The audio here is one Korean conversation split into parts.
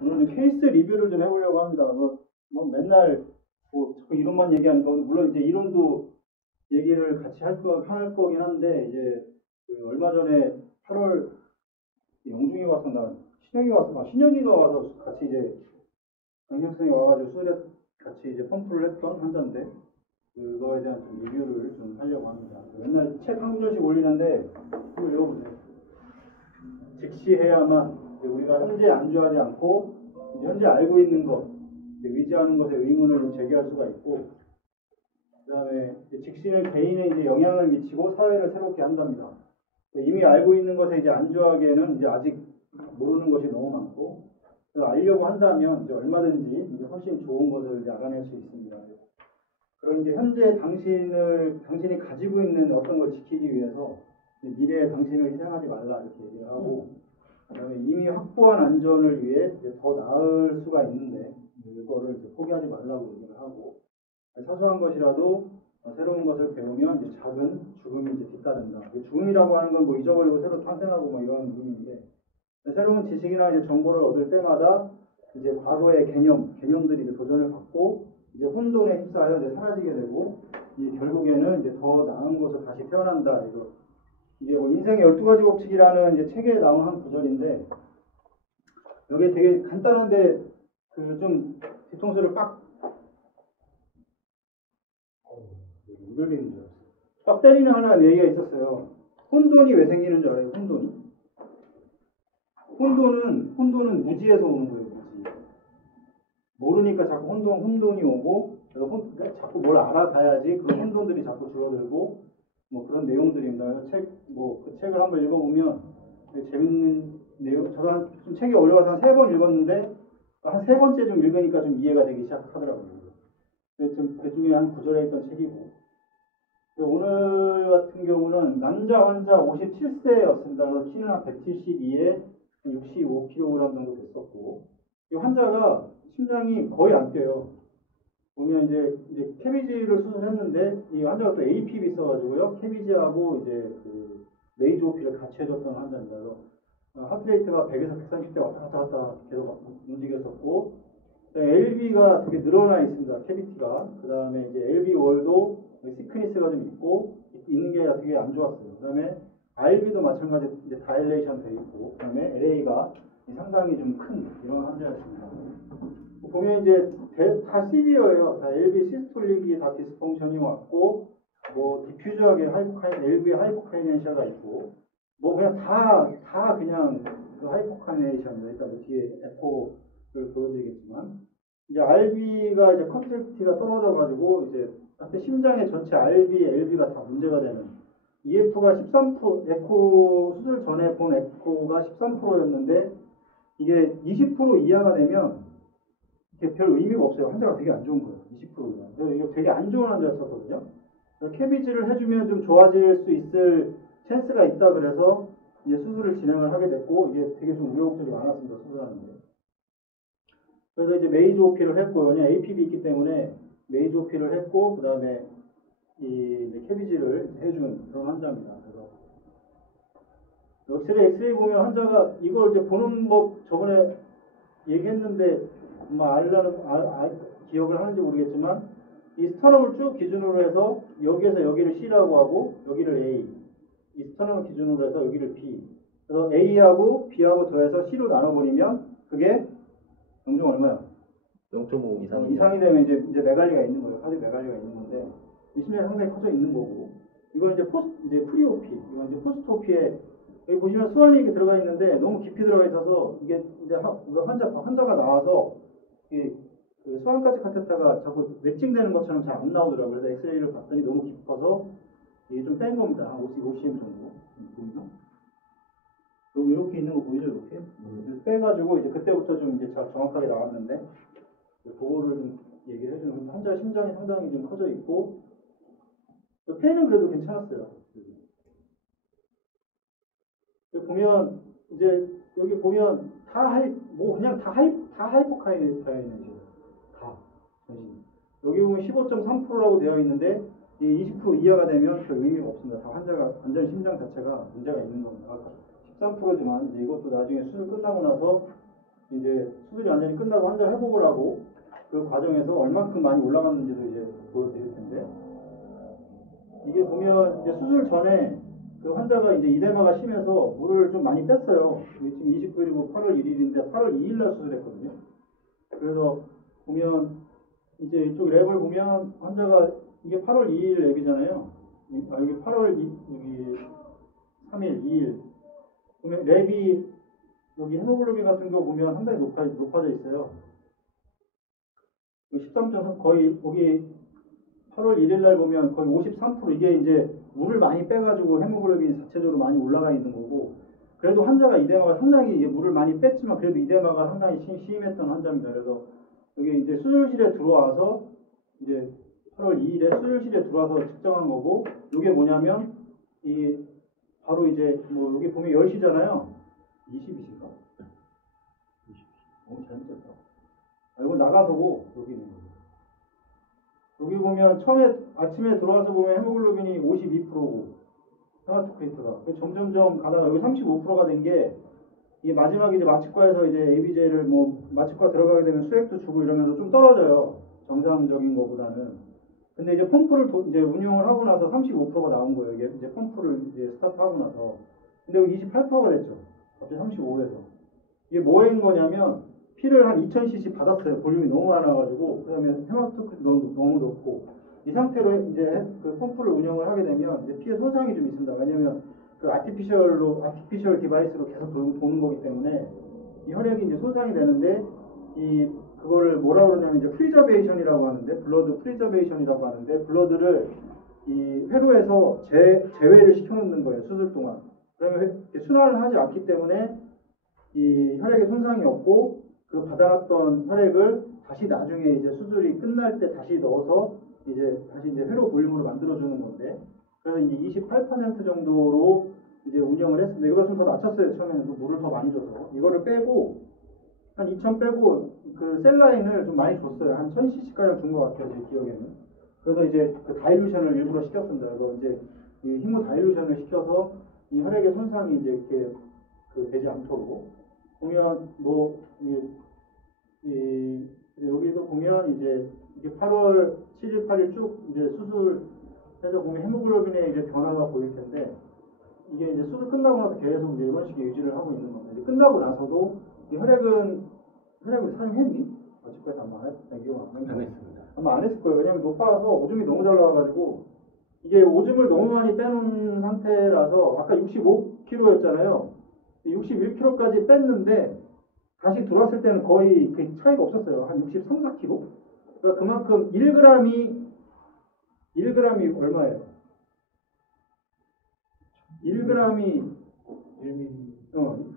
오늘 케이스 리뷰를 좀 해보려고 합니다. 뭐 맨날 자꾸 이론만 얘기하니까 물론 이제 이론도 얘기를 같이 할 거긴 한데 이제 얼마 전에 8월 영중이가 와서 신영이가 와서 같이 이제 강력생이 와가지고 수술에 같이 이제 펌프를 했던 환자인데 그거에 대한 좀 리뷰를 좀 하려고 합니다. 맨날 책 한 구절씩 올리는데 이거 읽어보세요. 즉시해야만 우리가 현재 안주하지 않고 현재 알고 있는 것, 의지하는 것에 의문을 제기할 수가 있고, 그 다음에 즉시는 개인에 이제 영향을 미치고 사회를 새롭게 한답니다. 이미 알고 있는 것에 이제 안주하기에는 이제 아직 모르는 것이 너무 많고, 알려고 한다면 이제 얼마든지 이제 훨씬 좋은 것을 이제 알아낼 수 있습니다. 그런 이제 현재 당신이 가지고 있는 어떤 걸 지키기 위해서 미래의 당신을 희생하지 말라 이렇게 얘기를 하고, 그다음에 이미 확보한 안전을 위해 이제 더 나을 수가 있는데 그거를 이제 포기하지 말라고 얘기를 하고, 사소한 것이라도 새로운 것을 배우면 이제 작은 죽음이 이제 뒤따른다. 죽음이라고 하는 건 뭐 잊어버리고 새로 탄생하고 뭐 이런 의미인데, 새로운 지식이나 이제 정보를 얻을 때마다 이제 과거의 개념들이 이제 도전을 받고 이제 혼돈에 휩싸여 이제 사라지게 되고, 이제 결국에는 이제 더 나은 곳으로 다시 태어난다. 이게 뭐 인생의 12가지 법칙이라는 이제 책에 나온 한 구절인데, 여기에 되게 간단한데 좀 뒤통수를 이걸 빡 때리는 하나 얘기가 있었어요. 혼돈이 왜 생기는 줄 알아요? 혼돈은 무지에서 오는 거예요. 무지. 모르니까 자꾸 혼돈이 오고, 그러니까 자꾸 뭘 알아가야지 그 혼돈들이 자꾸 줄어들고, 뭐 그런 내용들입니다. 그 책을 한번 읽어보면 재밌는 내용. 저도 좀 책이 어려워서 한 3번 읽었는데 한 3번째 좀 읽으니까 좀 이해가 되기 시작하더라고요. 그 중에 한 구절에 있던 책이고, 오늘 같은 경우는 남자 환자 57세였습니다. 키는 한 172에 65kg 정도 됐었고, 이 환자가 심장이 거의 안 뛰어요. 보면 이제 캐비지를 수술했는데 이 환자가 또 APB 있어가지고요. 캐비지하고 이제 레이즈오피를 같이 해줬던 환자입니다. 그래서 하트레이트가 100에서 130대 왔다 갔다 계속 움직였었고, LB가 되게 늘어나 있습니다. 캐비티가. 그 다음에 이제 LB 월도 시크니스가 좀 있는 게 되게 안 좋았어요. 그 다음에 RB도 마찬가지 이제 다일레이션 돼 있고, 그 다음에 LA가 상당히 좀 큰 이런 환자였습니다. 보면 이제 다 시비어예요. 다 LB 시스톨릭이 다 디스펑션이 왔고, 뭐 디퓨저하게 LB 하이포카이네시아가 있고, 뭐 그냥 다 그냥 그 하이포카이네이션입니다. 일단 뭐 뒤에 에코를 보여드리겠지만, 이제 RB가 이제 컨트랙티가 떨어져가지고 이제 한때 심장의 전체 RB, LB가 다 문제가 되는, EF가 13%, 에코 수술 전에 본 에코가 13%였는데 이게 20% 이하가 되면 이게 별 의미가 없어요. 환자가 되게 안 좋은 거예요. 20%면. 그래서 이게 되게 안 좋은 환자였었거든요. 캐비지를 해주면 좀 좋아질 수 있을 찬스가 있다 그래서 이제 수술을 진행을 하게 됐고, 이게 되게 좀 우여곡절이 많았습니다. 수술하는데. 그래서 이제 메이저 오피를 했고, 왜냐면 APB 있기 때문에 메이저 오피를 했고, 그 다음에 이제 캐비지를 해준 그런 환자입니다. 그래서 엑스레이 보면 환자가 이걸 이제 보는 법 저번에 얘기했는데 기억을 하는지 모르겠지만, 이 스터넘을 쭉 기준으로 해서 여기에서 여기를 C라고 하고 여기를 A, 이 스터넘을 기준으로 해서 여기를 B, 그래서 A하고 B하고 더해서 C로 나눠버리면 그게 영중 얼마야? 0.5 이상이 되면 이제 메갈리가 있는 거예요. 카드 메갈리가 있는 건데, 이 심장이 상당히 커져 있는 거고, 이건 이제 프리오피, 이건 이제 포스트오피에 여기 보시면 수완이 이렇게 들어가 있는데 너무 깊이 들어가 있어서 이게 이제 환자가 나와서 그 수완까지 카테터가 자꾸 매칭되는 것처럼 잘 안 나오더라고요. 그래서 엑스레이를 봤더니 너무 깊어서 이게 좀 뺀 겁니다. 한 50cm 정도. 보이나? 여기 이렇게 있는 거 보이죠? 이렇게? 빼가지고 이제 그때부터 좀 이제 정확하게 나왔는데, 그거를 좀 얘기를 해주는, 환자의 심장이 상당히 좀 커져 있고, 폐는 그래도 괜찮았어요. 보면 이제 여기 보면 그냥 다 하이포카이네이션 다 전신. 여기 보면 15.3%라고 되어 있는데 이 20% 이하가 되면 별 의미가 없습니다. 다 환자가 완전 심장 자체가 문제가 있는 겁니다. 아까 13%지만 이제 이것도 나중에 수술 끝나고 나서 이제 수술이 완전히 끝나고 환자 회복을 하고 그 과정에서 얼만큼 많이 올라갔는지도 이제 보여드릴 텐데, 이게 보면 이제 수술 전에 그 환자가 이제 이대마가 심해서 물을 좀 많이 뺐어요. 지금 29일이고 8월 1일인데 8월 2일 날 수술했거든요. 그래서 보면 이제 이쪽 랩을 보면 환자가 이게 8월 2일 랩이잖아요. 여기 8월 여기 3일, 2일 보면 랩이 여기 헤모글로빈 같은 거 보면 상당히 높아져 있어요. 13.3 거의 여기 8월 1일 날 보면 거의 53% 이게 이제 물을 많이 빼가지고 헤모글로빈이 자체적으로 많이 올라가 있는 거고, 그래도 환자가 이대마가 상당히 이게 물을 많이 뺐지만 그래도 이대마가 상당히 심했던 환자입니다. 그래서 여기 이제 수술실에 들어와서 이제 8월 2일에 수술실에 들어와서 측정한 거고, 이게 뭐냐면 이 바로 이제 뭐 여기 보면 10시잖아요. 20이신가? 20. 너무 잘못했다. 이거 나가서고 여기는 여기 보면 처음에 아침에 들어와서 보면 헤모글로빈이 52%고 헤마토크리트가 점점점 가다가 여기 35%가 된 게 이게 마지막에 이제 마취과에서 이제 ABJ를 뭐 마취과 들어가게 되면 수액도 주고 이러면서 좀 떨어져요. 정상적인 것보다는. 근데 이제 펌프를 이제 운용을 하고 나서 35%가 나온 거예요. 이게 이제 펌프를 이제 스타트하고 나서. 근데 여기 28%가 됐죠. 갑자기 35에서. 이게 뭐인 거냐면 피를 한 2000cc 받았어요. 볼륨이 너무 많아가지고. 그 다음에 헤마토크리트 너무 높고. 이 상태로 이제 그 펌프를 운영을 하게 되면 이제 피에 손상이 좀 있습니다. 왜냐면 그 아티피셜 디바이스로 계속 도는 거기 때문에 이 혈액이 이제 손상이 되는데, 이 그거를 뭐라 그러냐면 이제 프리저베이션이라고 하는데, 블러드 프리저베이션이라고 하는데, 블러드를 이 회로에서 제외를 시켜놓는 거예요. 수술 동안. 그러면 순환을 하지 않기 때문에 이 혈액에 손상이 없고, 그 받아놨던 혈액을 다시 나중에 이제 수술이 끝날 때 다시 넣어서 이제 다시 이제 회로 볼륨으로 만들어주는 건데, 그래서 이제 28% 정도로 이제 운영을 했습니다. 이거가 좀 더 낮췄어요. 처음에는 물을 더 많이 줘서. 이거를 빼고 한 2000 빼고 그 셀라인을 좀 많이 줬어요. 한 1000cc가량 준 것 같아요. 제 기억에는. 그래서 이제 그 다일루션을 일부러 시켰습니다. 그래서 이제 이 히모 다일루션을 시켜서 이 혈액의 손상이 이제 이렇게 그 되지 않도록 보면 뭐 여기도 보면 이제 이게 8월 7일, 8일 쭉 이제 수술해서 보면 헤모글로빈의 이제 변화가 보일 텐데, 이게 이제 수술 끝나고 나서 계속 이제 이런 식의 유지를 하고 있는 겁니다. 이제 끝나고 나서도 이 혈액을 사용했니? 어찌까지 아마 안 했던 기억 안 했습니다. 아마 안 했을 거예요. 왜냐면 높아서 오줌이 너무 잘 나와가지고, 이게 오줌을 너무 많이 빼놓은 상태라서 아까 65kg였잖아요. 61kg까지 뺐는데 다시 들어왔을 때는 거의 그 차이가 없었어요. 한 63, 4kg? 그러니까 그만큼 1g이 얼마예요? 1g이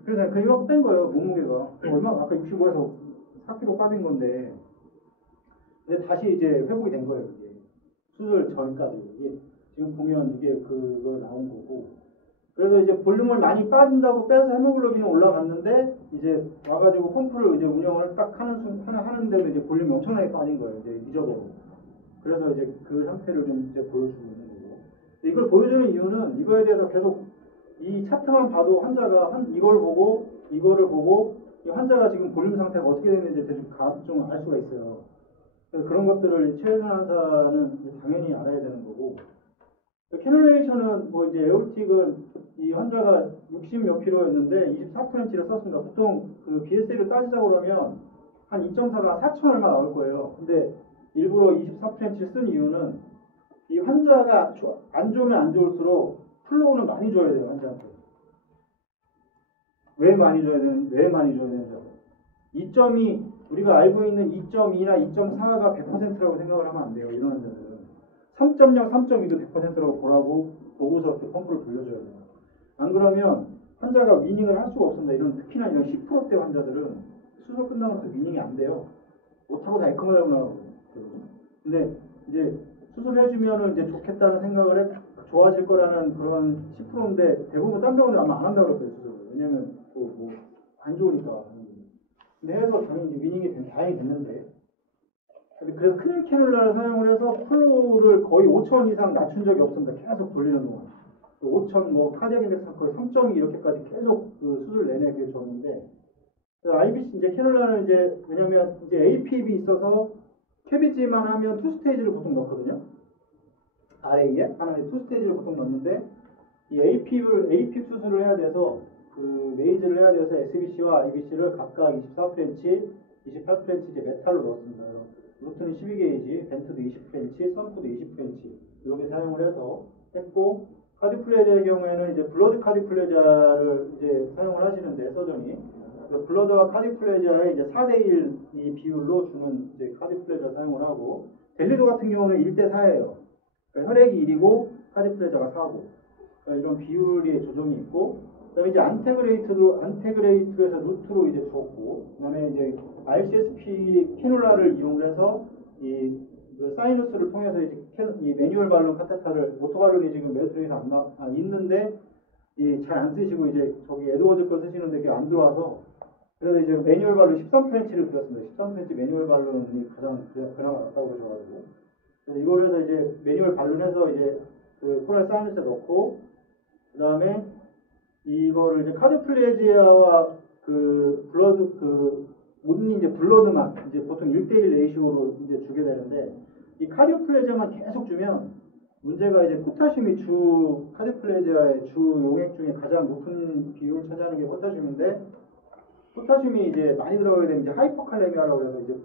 그래서 이만큼 뺀 거예요. 몸무게가 얼마 아까 65에서 4kg 빠진 건데, 근데 다시 이제 회복이 된 거예요. 이게 수술 전까지 이게 지금 보면 이게 그거 나온 거고. 그래서 이제 볼륨을 많이 빠진다고 빼서 헤모글로빈이 올라갔는데, 이제 와가지고 펌프를 이제 운영을 딱 하는데도 이제 볼륨이 엄청나게 빠진 거예요. 이제 잊어버리고. 그래서 이제 그 상태를 좀 이제 보여주고 있는 거고. 이걸 보여주는 이유는 이거에 대해서 계속 이 차트만 봐도 환자가 이거를 보고 이 환자가 지금 볼륨 상태가 어떻게 되는지 대충 좀 알 수가 있어요. 그래서 그런 것들을 최혜선 한사는 당연히 알아야 되는 거고. 캐놀레이션은 뭐 이제 에올틱은 이 환자가 60 몇 킬로였는데 24%를 썼습니다. 보통 그 BSA를 따지자고 그러면 한 2.4가 4천 얼마 나올 거예요. 근데 일부러 24%를 쓴 이유는 이 환자가 안 좋으면 안 좋을수록 플로우는 많이 줘야 돼요. 환자한테. 왜 많이 줘야 되는지 알아요. 2.2 우리가 알고 있는 2.2나 2.4가 100%라고 생각을 하면 안 돼요. 이런 환자들은 3.0, 3.2도 100%라고 보고서 이렇게 펌프를 돌려줘야 돼요. 안 그러면 환자가 위닝을 할 수가 없습니다. 특히나 이런 10%대 환자들은 수술 끝나고 나서 위닝이 안 돼요. 못하고 다 에크모 달고 나가거든요. 근데 이제 수술해주면은 이제 좋겠다는 생각을 좋아질 거라는 그런 10%인데 대부분 딴 병원은 아마 안 한다고 그럴 거예요, 수술을. 왜냐면 또 뭐 안 좋으니까. 근데 해서 당연히 위닝이 다행히 됐는데. 그래서 큰 캐놀라를 사용을 해서 플로우를 거의 5천 이상 낮춘 적이 없습니다. 계속 돌리는 동안. 5천, 카디악 인덱스 거의 3.2 이렇게까지 계속 그 수술 내내 그게 줬는데, IBC 이제 캐놀라는 이제 왜냐면 이제 AP입이 있어서 캐비지만 하면 투 스테이지를 보통 넣거든요. RA에 하나의 투 스테이지를 보통 넣는데 이 AP입 수술을 해야 돼서 그 레이즈를 해야 돼서 SBC와 IBC를 각각 24프렌치, 28프렌치 이제 메탈로 넣었습니다. 루트는 12게이지, 벤트도 20프렌치, 썬크도 20프렌치 이렇게 사용을 해서 했고 카디플레자의 경우에는 이제 블러드 카디플레자를 이제 사용을 하시는데 서전이 블러드와 카디플레자의 이제 4대1 이 비율로 주는 이제 카디플레자 사용을 하고 델리도 같은 경우는 1대4예요. 그러니까 혈액이 1이고 카디플레자가 4고 그러니까 이런 비율의 조정이 있고 그다음에 이제 안테그레이트에서 루트로 이제 줬고 그다음에 이제 RCSP 캐놀라를 이용해서 그 사이누스를 통해서 이제 이 매뉴얼 발론 카테터를 오토 발론이 지금 메드트릭에서 있는데 잘 안 쓰시고 이제 저기 에드워즈 거 쓰시는데 그게 안 들어와서 그래서 이제 매뉴얼 발론 13프렌치를 드렸습니다. 13프렌치 매뉴얼 발론이 가장 그나마 낫다고 그러셔가지고 그래서 이걸 해서 이제 매뉴얼 발론해서 이제 그 코랄 사이누스에 넣고 그 다음에 이거를 이제 카디플레지아와 그 블러드 온리 이제 블러드만 이제 보통 1대1 레이시오로 이제 주게 되는데 이 카디플레지아만 계속 주면 문제가 이제 포타슘이 카디플레지아의 주 용액 중에 가장 높은 비율을 차지하는 게 포타슘인데 포타슘이 이제 많이 들어가게 되면 이제 하이퍼칼레미아라고 해서 이제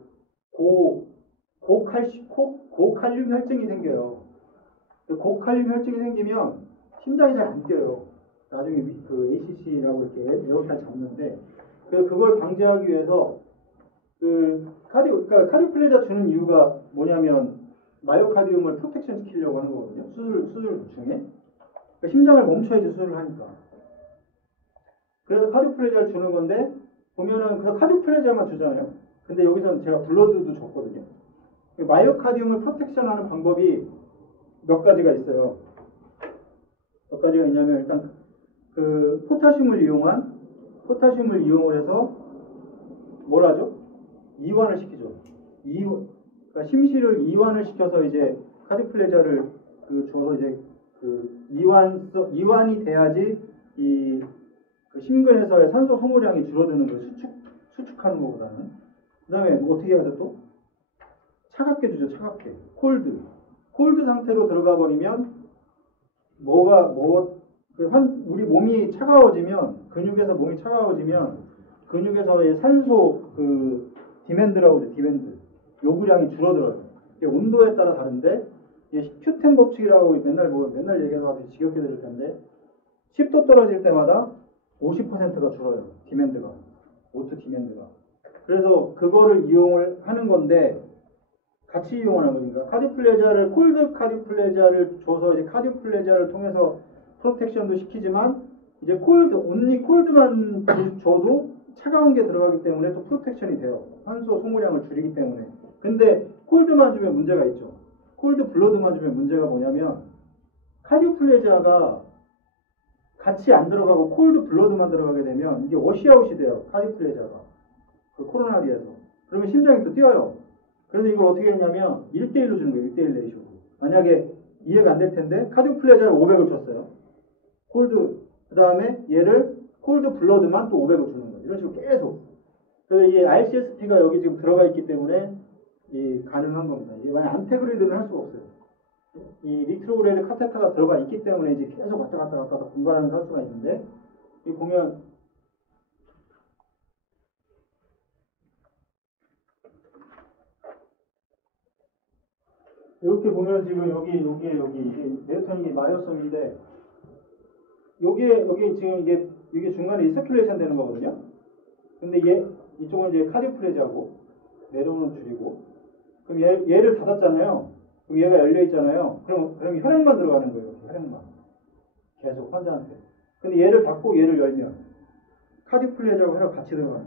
고칼륨 혈증이 생겨요. 고칼륨 혈증이 생기면 심장이 잘 안 뛰어요. 나중에 그 ACC라고 이렇게 에어탄 잡는데 그걸 방지하기 위해서 그러니까 카디플레자 주는 이유가 뭐냐면 마이오카디움을 프로텍션 시키려고 하는 거거든요. 수술 중에 그러니까 심장을 멈춰야지 수술을 하니까. 그래서 카디플레자를 주는 건데 보면은 그 카디플레자만 주잖아요. 근데 여기서는 제가 블러드도 줬거든요. 마이오카디움을 프로텍션하는 방법이 몇 가지가 있어요. 몇 가지가 있냐면 일단 그 포타슘을 이용을 해서 뭘 하죠? 이완을 시키죠. 그러니까 심실을 이완을 시켜서 이제 카디플레자를 줘서 이제 이완이 돼야지 그 심근에서의 산소 소모량이 줄어드는 걸 수축하는 것보다는. 그 다음에 뭐 어떻게 하죠 또? 차갑게 주죠. 차갑게. 콜드 상태로 들어가 버리면 우리 몸이 차가워지면 근육에서의 산소 디맨드라고 하죠. 디맨드 요구량이 줄어들어요. 이게 온도에 따라 다른데 큐텐 법칙이라고 맨날 얘기해서 아주 지겹게 들을 텐데 10도 떨어질 때마다 50%가 줄어요. 오토 디맨드가. 그래서 그거를 이용을 하는 건데 같이 이용하는 거니까 콜드 카디플레자를 줘서 이제 카디플레자를 통해서 프로텍션도 시키지만 이제 온리 콜드만 줘도 차가운 게 들어가기 때문에 또 프로텍션이 돼요. 산소 소모량을 줄이기 때문에. 근데 콜드만 주면 문제가 있죠. 콜드 블러드만 주면 문제가 뭐냐면 카디플레자가 같이 안 들어가고 콜드 블러드만 들어가게 되면 이게 워시아웃이 돼요. 카디플레자가 그 코로나리에서. 그러면 심장이 또 뛰어요. 그래서 이걸 어떻게 했냐면 1대1로 주는 거예요. 1대1 레이쇼로. 만약에 이해가 안 될 텐데 카디플레자를 500을 줬어요. 그 다음에 얘를 콜드 블러드만 또 500을 주는 거예요. 이런 식으로 계속. 그래서 이 RCSP가 여기 지금 들어가 있기 때문에 가능한 겁니다. 이게 만약 안테그레이드는 할 수가 없어요. 이 리트로그레이드 카테터가 들어가 있기 때문에 이제 계속 왔다 갔다 분간하면서 할 수가 있는데 이 보면 이렇게 보면 지금 여기 네오토닉이 마이오솜인데 여기 지금 이게 중간에 리서큘레이션 되는 거거든요. 근데 이쪽은 이제 카디오플레자고 내려오는 줄이고 그럼 얘를 닫았잖아요. 그럼 얘가 열려 있잖아요. 그럼 혈액만 들어가는 거예요. 혈액만 계속 환자한테. 근데 얘를 닫고 얘를 열면 카디오플레자하고 혈액 같이 들어가는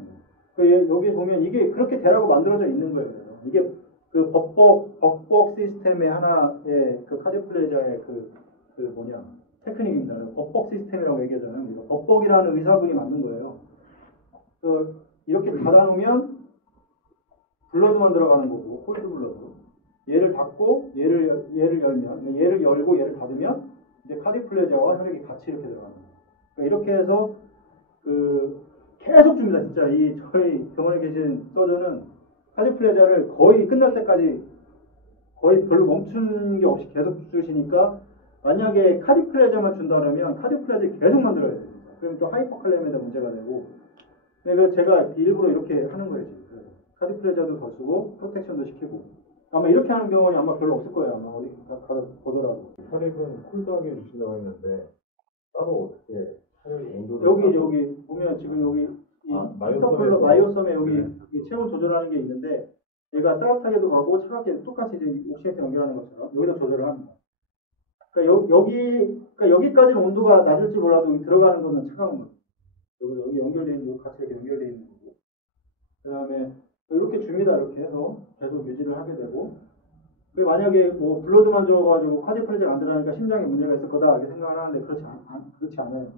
거예요. 여기 보면 이게 그렇게 되라고 만들어져 있는 거예요. 그래서 이게 그 법복 시스템의 하나의 그 카디오플레자의 테크닉입니다. 법복 시스템이라고 얘기하잖아요. 법복이라는 의사분이 만든 거예요. 이렇게 닫아놓으면 블러드만 들어가는 거고 콜드 블러드. 얘를 닫고 얘를 열면 얘를 열고 얘를 닫으면 이제 카디오플레자와 혈액이 같이 이렇게 들어가는 거예요. 그러니까 이렇게 해서 계속 줍니다. 진짜 저희 병원에 계신 서전은 카디플레자를 거의 끝날 때까지 거의 별로 멈추는 게 없이 계속 주시니까 만약에 카디플레자만 준다 그러면 카디플레자를 계속 만들어야 돼요. 그러면 또 하이퍼칼레미에다 문제가 되고. 그래서 제가 일부러 이렇게 하는 거예요. 지금. 카디플레자도 더 주고 프로텍션도 시키고. 아마 이렇게 하는 병원이 아마 별로 없을 거예요. 아마 어디 가서 보더라도. 혈액은 콜드하게 주신다고 했는데 따로 어떻게 혈액 온도를 여기 보면 지금 여기 이 마이오섬에 마이오섬에 여기 네. 이 체온 조절하는 게 있는데 얘가 따뜻하게도 가고 차갑게 똑같이 이제 옥시겐트 연결하는 것처럼 여기도 조절을 합니다. 그러니까 여기까지는 온도가 낮을지 몰라도 여기 들어가는 거는 차가운 거예요. 여기 연결되어 있는 거 같이 이렇게 연결되어 있는 거고. 그다음에 이렇게 줍니다. 이렇게 해서 계속 유지를 하게 되고. 만약에 뭐 블러드만 줘가지고 카디플레자가 안 들어가니까 심장에 문제가 있을 거다 이렇게 생각을 하는데 그렇지 않아요.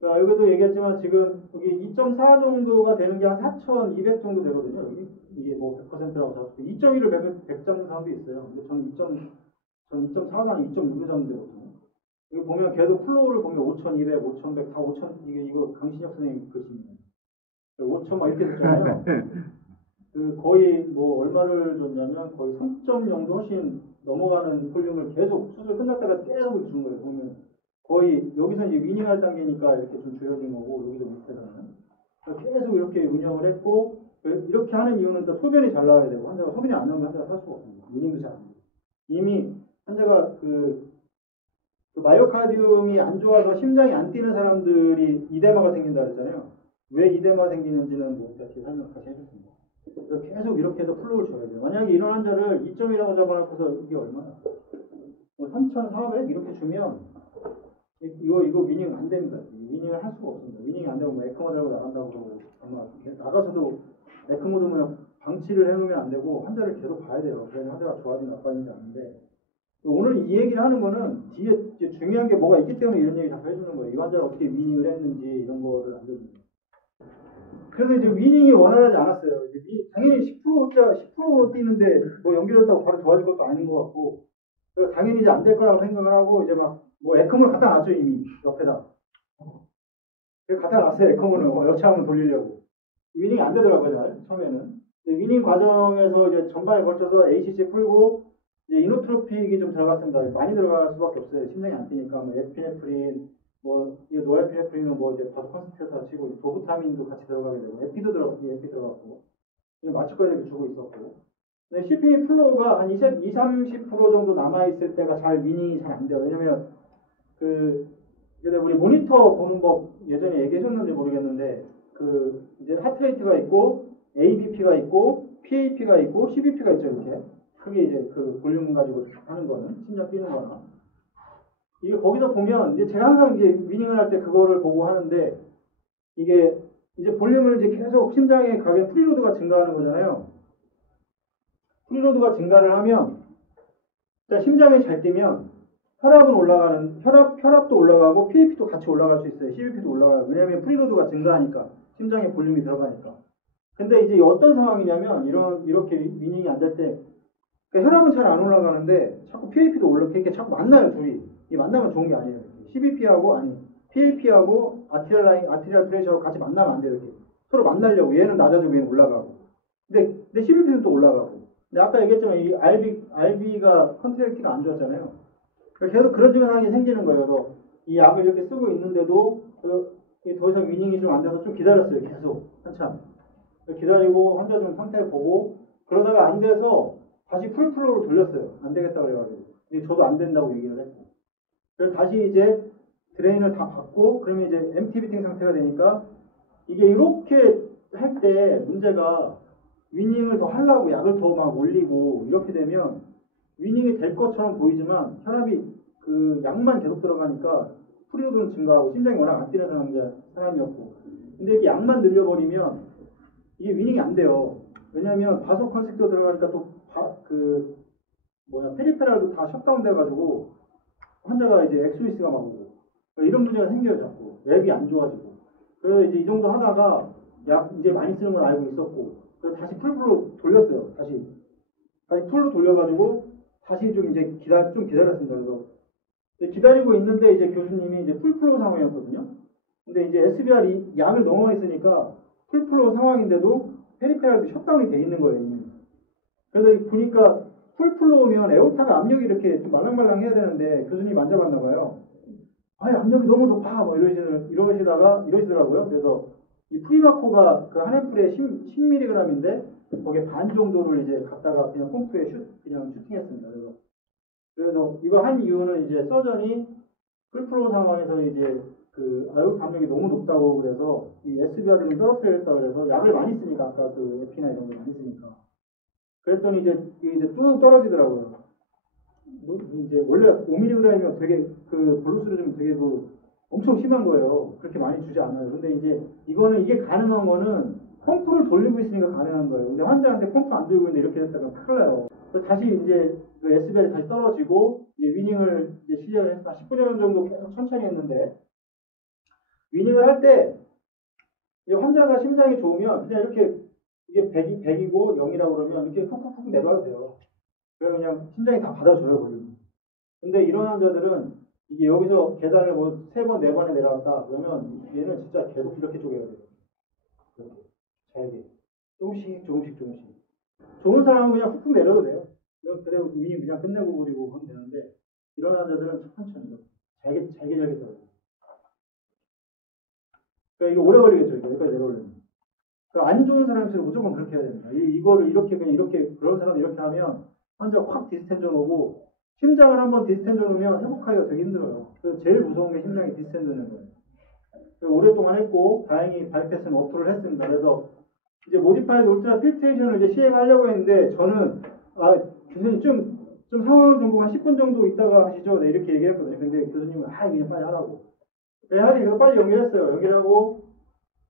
자, 여기도 얘기했지만 지금 여기 2.4 정도가 되는 게 한 4,200 정도 되거든요. 여기 이게 뭐 100%라고 잡고 2.1을 100 잡는 사람도 있어요. 근데 저는 2.4도 아니고 2.6을 잡는데 보통. 여기 보면 계속 플로우를 보면 5,200, 5,100, 다 5,000 이거 강신혁 선생님 글씨입니다. 5,000 막 이렇게 됐잖아요. 거의 뭐 얼마를 줬냐면 거의 3.0도 훨씬 넘어가는 볼륨을 계속 수술 끝날 때까지 계속 준 거예요. 보면 거의 여기서 이제 위닝할 단계니까 이렇게 좀 줄여진 거고 여기도 밑에서는 계속 이렇게 운영을 했고 이렇게 하는 이유는 또 소변이 잘 나와야 되고 환자가 소변이 안 나오면 환자가 살 수가 없습니다. 위닝도 잘 안 돼요. 이미 환자가 그 마이오카디움이 안 좋아서 심장이 안 뛰는 사람들이 이데마가 생긴다 그랬잖아요. 왜 이데마 생기는지는 뭐 다시 설명 다시 해줬습니다. 계속 이렇게 해서 플로우를 줘야 돼요. 만약에 이런 환자를 2.1이라고 잡아놓고서 이게 얼마나? 3,400 이렇게 주면 이거 위닝 안 됩니다. 위닝을 할 수가 없습니다. 위닝이 안 되면 뭐 에크모 들고 나간다고 그러고 아마 나가서도 에크모 들면 방치를 해놓으면 안 되고 환자를 계속 봐야 돼요. 그래야 환자가 좋아지는 나빠지는지 아는데 오늘 이 얘기를 하는 거는 뒤에 이제 중요한 게 뭐가 있기 때문에 이런 얘기 자꾸 해주는 거예요. 이 환자가 어떻게 위닝을 했는지 이런 거를 알려줍니다. 그래서 이제 위닝이 원활하지 않았어요. 당연히 10% 뛰는데 뭐 연결했다고 바로 좋아질 것도 아닌 것 같고, 그래서 당연히 이제 안 될 거라고 생각을 하고, 이제 막, 뭐 에크모를 갖다 놨죠, 이미. 옆에다. 갖다 놨어요, 에크모는. 여차하면 돌리려고. 위닝이 안 되더라고요, 잘, 처음에는. 위닝 과정에서 이제 전반에 걸쳐서 ACC 풀고, 이제 이노트로픽이 좀 들어갔습니다. 많이 들어갈 수밖에 없어요. 심장이 안 뛰니까, 뭐 에피네프린, 이 노에피네프린은 뭐 이제 바소컨스트레이터 치고 도부타민도 같이 들어가게 되고 에피 들어갔고 마취까지 주고 있었고. 근데 CPA 플로우가 한 20-30% 정도 남아 있을 때가 잘 위닝이 잘 안 돼요. 왜냐면 근데 우리 모니터 보는 법 예전에 얘기하셨는지 모르겠는데 이제 하트레이트가 있고 ABP가 있고 PAP가 있고 CBP가 있죠. 이렇게 크게 이제 볼륨 가지고 하는 거는 심장 뛰는 거나. 이게 거기서 보면 이제 제가 항상 이제 위닝을 할 때 그거를 보고 하는데 이게 이제 볼륨을 이제 계속 심장에 가게 프리로드가 증가하는 거잖아요. 프리로드가 증가를 하면 심장이 잘 뛰면 혈압은 올라가는 혈압도 올라가고 PAP도 같이 올라갈 수 있어요. CBP도 올라가요. 왜냐하면 프리로드가 증가하니까 심장에 볼륨이 들어가니까. 근데 이제 어떤 상황이냐면 이렇게 위닝이 안 될 때 그러니까 혈압은 잘 안 올라가는데 자꾸 PAP도 이렇게 자꾸 만나요 둘이. 이 만나면 좋은 게 아니에요. CBP하고 PAP하고 아티리얼 프레셔하고 같이 만나면 안 돼요. 이렇게 서로 만나려고 얘는 낮아지고 얘는 올라가고. 근데 CBP는 또 올라가고. 근데 아까 얘기했지만 이 RB가 컨트랙티가 안 좋았잖아요. 계속 그런 증상이 생기는 거예요. 그래서 이 약을 이렇게 쓰고 있는데도 더 이상 위닝이 좀 안 돼서 좀 기다렸어요. 계속 한참 기다리고 환자 좀 상태 보고 그러다가 안 돼서 다시 풀플로우로 돌렸어요. 안 되겠다 그래가지고. 근데 저도 안 된다고 얘기를 했고. 그래서 다시 이제 드레인을 다 받고 그러면 이제 MT 비팅 상태가 되니까 이게 이렇게 할 때 문제가 위닝을 더 하려고 약을 더 막 올리고 이렇게 되면 위닝이 될 것처럼 보이지만 혈압이 약만 계속 들어가니까 프리로드는 증가하고 심장이 워낙 안 뛰는 사람이었고 근데 이렇게 약만 늘려버리면 이게 위닝이 안 돼요. 왜냐하면 바소 컨스트가 들어가니까 또 페리페랄도 다 셧다운 돼가지고 환자가 이제 엑소이스가 막 오고 이런 문제가 생겨요. 자꾸 랩이 안 좋아지고 그래서 이제 이 정도 하다가 약 이제 많이 쓰는 걸 알고 있었고 그래서 다시 풀로 돌렸어요. 다시 풀로 돌려가지고 다시 좀 이제 기다렸습니다. 그래서 기다리고 있는데 이제 교수님이 이제 풀플로우 상황이었거든요. 근데 이제 SBR이 약을 너무 많이 쓰니까 풀플로우 상황인데도 페리페랄도 셧다운이 돼 있는 거예요. 이미. 그래서 보니까 풀플로우면 에어타가 압력이 이렇게 좀 말랑말랑 해야 되는데 교수님이 만져봤나 봐요. 아니 압력이 너무 높아 뭐 이러시더라고요. 그래서 이 프리마코가 그 한 앰플에 10mg인데 거기에 반 정도를 이제 갖다가 그냥 펌프에 그냥 슈팅했습니다. 그래서 이거 한 이유는 이제 서전이 풀플로우 상황에서 이제 그 아유 압력이 너무 높다고 그래서 이 SBR을 좀 떨어뜨려야겠다 그래서 약을 많이 쓰니까 아까 그 에피나 이런 거 많이 쓰니까 그랬더니 이제 뚝 떨어지더라고요. 이제 원래 5mg이면 되게 그 볼루스를 되게 그 엄청 심한 거예요. 그렇게 많이 주지 않아요. 근데 이제 이게 가능한 거는 펌프를 돌리고 있으니까 가능한 거예요. 근데 환자한테 펌프 안 들고 있는데 이렇게 됐다가 큰일 나요. 다시 이제 그 SBR이 다시 떨어지고 이제 위닝을 이제 시작을 해서 19년 정도 계속 천천히 했는데 위닝을 할 때 환자가 심장이 좋으면 그냥 이렇게 이게 100이고 0이라고 그러면 이렇게 훅훅훅 내려와도 돼요. 그러면 그냥 심장이 다 받아줘요, 볼륨. 근데 이런 환자들은 이게 여기서 계단을 뭐 3번, 4번에 내려왔다 그러면 얘는 진짜 계속 이렇게 쪼개야 돼요. 이렇게 잘게 조금씩. 좋은 사람은 그냥 훅훅 내려도 돼요. 그래도 위닝 그냥 끝내고 그리고 하면 되는데 이런 환자들은 천천히 잘게 떨어져요. 그러니까 이거 오래 걸리겠죠. 여기까지 내려오려면. 그러니까 안 좋은 사람일수록 무조건 그렇게 해야 됩니다. 이거를 이렇게 그냥 이렇게 그런 사람 이렇게 하면 환자가 확 디스텐전 오고 심장을 한번 디스텐전 오면 회복하기가 되게 힘들어요. 그래서 제일 무서운 게 심장이 디스텐전인 거예요. 오랫동안 했고 다행히 바이패스는 어플을 했습니다. 그래서 이제 모디파이드 울트라 필트레이션을 이제 시행하려고 했는데 저는 교수님 좀 상황을 좀 보고 한 10분 정도 있다가 하시죠. 네, 이렇게 얘기했거든요. 근데 교수님은 그냥 빨리 하라고. 그래서 빨리 연결했어요. 연결하고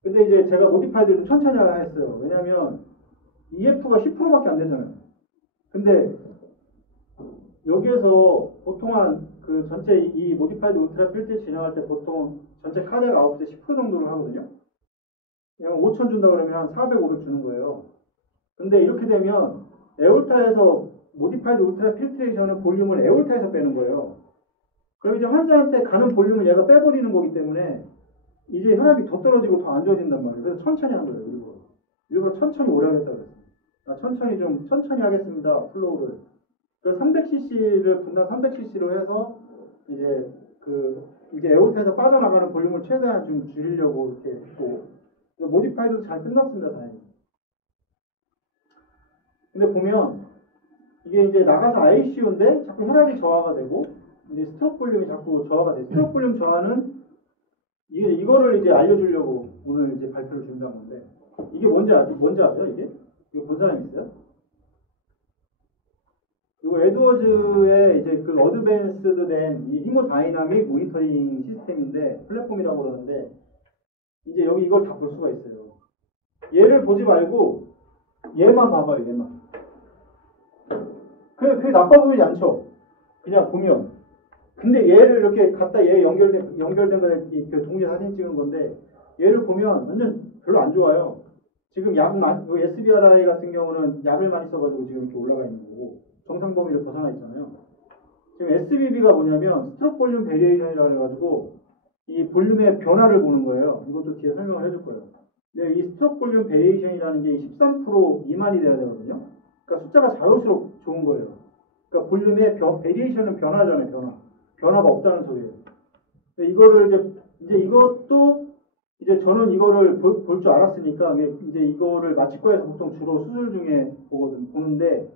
근데 이제 제가 모디파이드를 좀 천천히 했어요. 왜냐면 EF가 10%밖에 안 되잖아요. 근데 여기에서 보통 그 전체 이 모디파이드 울트라 필트 진행할 때 보통 전체 카드가 아웃에 10% 정도를 하거든요. 그냥 5,000 준다 그러면 한 400, 500 주는 거예요. 근데 이렇게 되면 에올타에서 모디파이드 울트라 필트레이션은 볼륨을 에올타에서 빼는 거예요. 그럼 이제 환자한테 가는 볼륨을 얘가 빼버리는 거기 때문에 이제 혈압이 더 떨어지고 더 안 좋아진단 말이에요. 그래서 천천히 한 거예요. 일부러 천천히 오래 하겠다고 그랬어요. 천천히 하겠습니다. 플로우를. 그래서 300cc를 분당 300cc로 해서 이제 에올타에서 빠져나가는 볼륨을 최대한 좀 줄이려고 이렇게 했고 모디파이드도 잘 끝났습니다. 다행히. 근데 보면 이게 이제 나가서 ICU인데 자꾸 혈압이 저하가 되고 이제 스트로크 볼륨이 자꾸 저하가 돼요. 스트로크 볼륨 저하는 이거를 이제 알려주려고 오늘 이제 발표를 준비한 건데 이게 뭔지 아세요? 이거 본 사람 있어요? 이거 에드워즈의 이제 그 어드밴스드 된 이 히모다이나믹 모니터링 시스템인데 플랫폼이라고 그러는데 이제 여기 이걸 다 볼 수가 있어요. 얘를 보지 말고 얘만 봐봐요. 얘만. 그게 나빠 보이지 않죠? 그냥 보면. 근데 얘를 이렇게 갖다 얘 연결된 거에 그 동시 사진 찍은 건데 얘를 보면 완전 별로 안 좋아요. 지금 SBRI 같은 경우는 약을 많이 써가지고 지금 이렇게 올라가 있는 거고 정상 범위를 벗어나 있잖아요. 지금 SBB가 뭐냐면 스트로크 볼륨 베리에이션이라고 해가지고 이 볼륨의 변화를 보는 거예요. 이것도 뒤에 설명을 해줄 거예요. 근데 이 스트로크 볼륨 베리에이션이라는 게 13% 미만이 돼야 되거든요. 그러니까 숫자가 작을수록 좋은 거예요. 그러니까 볼륨의 베리에이션은 변화잖아요. 변화가 없다는 소리예요. 이거를 이제 이것도 이제 저는 이거를 볼 줄 알았으니까 이제 이거를 마취과에서 보통 주로 수술 중에 보는데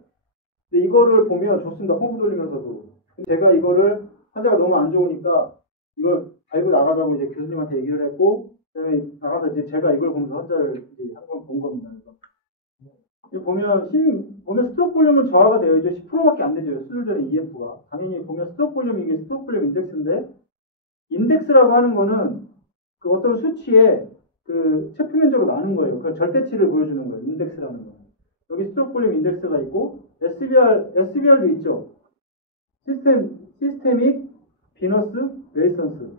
근데 이거를 보면 좋습니다. 펌프 돌리면서도. 제가 이거를 환자가 너무 안 좋으니까 이걸 달고 나가자고 이제 교수님한테 얘기를 했고 그다음에 나가서 이제 제가 이걸 보면서 환자를 이제 한번 본 겁니다. 보면 스트로크 볼륨은 저하가 되어 있죠. 10%밖에 안 되죠. 수술 전에 EF가. 당연히 보면 스트로크 볼륨이 이게 스트로크 볼륨 인덱스인데 인덱스라고 하는 거는 그 어떤 수치에 그 체표면적으로 나눈 거예요. 그 절대치를 보여주는 거예요. 인덱스라는 거. 여기 스트로크 볼륨 인덱스가 있고 SBR도 있죠. 시스테믹 비너스 레지스턴스.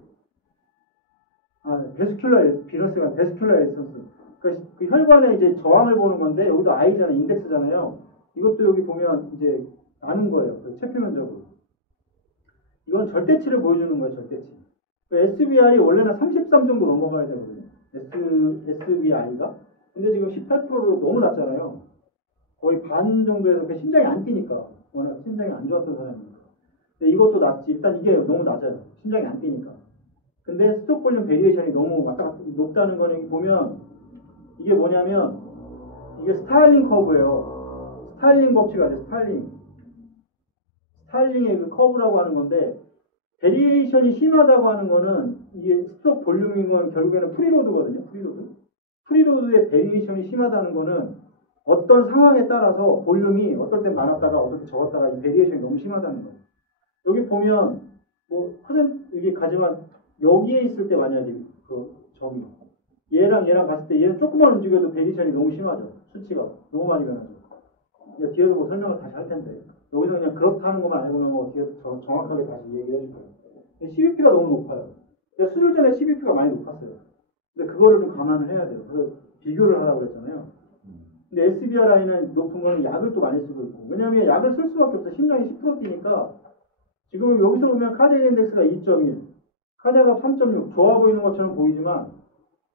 비너스가 베스큘라 레지스턴스. 그 혈관의 이제 저항을 보는 건데 여기도 I잖아요. 인덱스잖아요. 이것도 여기 보면 이제 나눈 거예요. 그 체표면적으로. 이건 절대치를 보여주는 거예요, 절대치. SBR이 원래는 33 정도 넘어가야 되거든요. SBI가. 근데 지금 18%로 너무 낮잖아요. 거의 반 정도에서 그 심장이 안 뛰니까. 워낙 심장이 안 좋았던 사람이니까. 근데 이것도 낮지. 일단 이게 너무 낮아요. 심장이 안 뛰니까. 근데 스트로크 볼륨 베리에이션이 너무 왔다 갔다 높다는 거는 보면 이게 뭐냐면 이게 스타일링 커브예요. 스타일링 법칙 아니에요, 스타일링. 스타일링의 그 커브라고 하는 건데 베리에이션이 심하다고 하는 거는 이게 스트로크 볼륨인 건 결국에는 프리로드거든요. 프리로드. 프리로드의 베리에이션이 심하다는 거는 어떤 상황에 따라서 볼륨이 어떨 때 많았다가 어떨 때 적었다가 이 베리에이션이 너무 심하다는 거예요. 여기 보면 뭐 여기 가지만 여기에 있을 때 만약에 그 점이 얘랑 봤을 때 얘는 조금만 움직여도 베리에이션이 너무 심하죠. 수치가 너무 많이 변하죠. 이제 뒤에서 뭐 설명을 다시 할 텐데 여기서 그냥 그렇다는 것만 알고 나면 뒤에서 정확하게 다시 얘기해 줄 거예요. CBP가 너무 높아요. 수술 전에 CBP가 많이 높았어요. 근데 그거를 좀 감안을 해야 돼요. 그래서 비교를 하라고 그랬잖아요. 근데 SBRI는 높은 거는 약을 또 많이 쓰고 있고 왜냐하면 약을 쓸 수밖에 없어. 심장이 10% 뛰니까 지금 여기서 보면 카디악 인덱스가 2.1 카디악압 3.6 좋아 보이는 것처럼 보이지만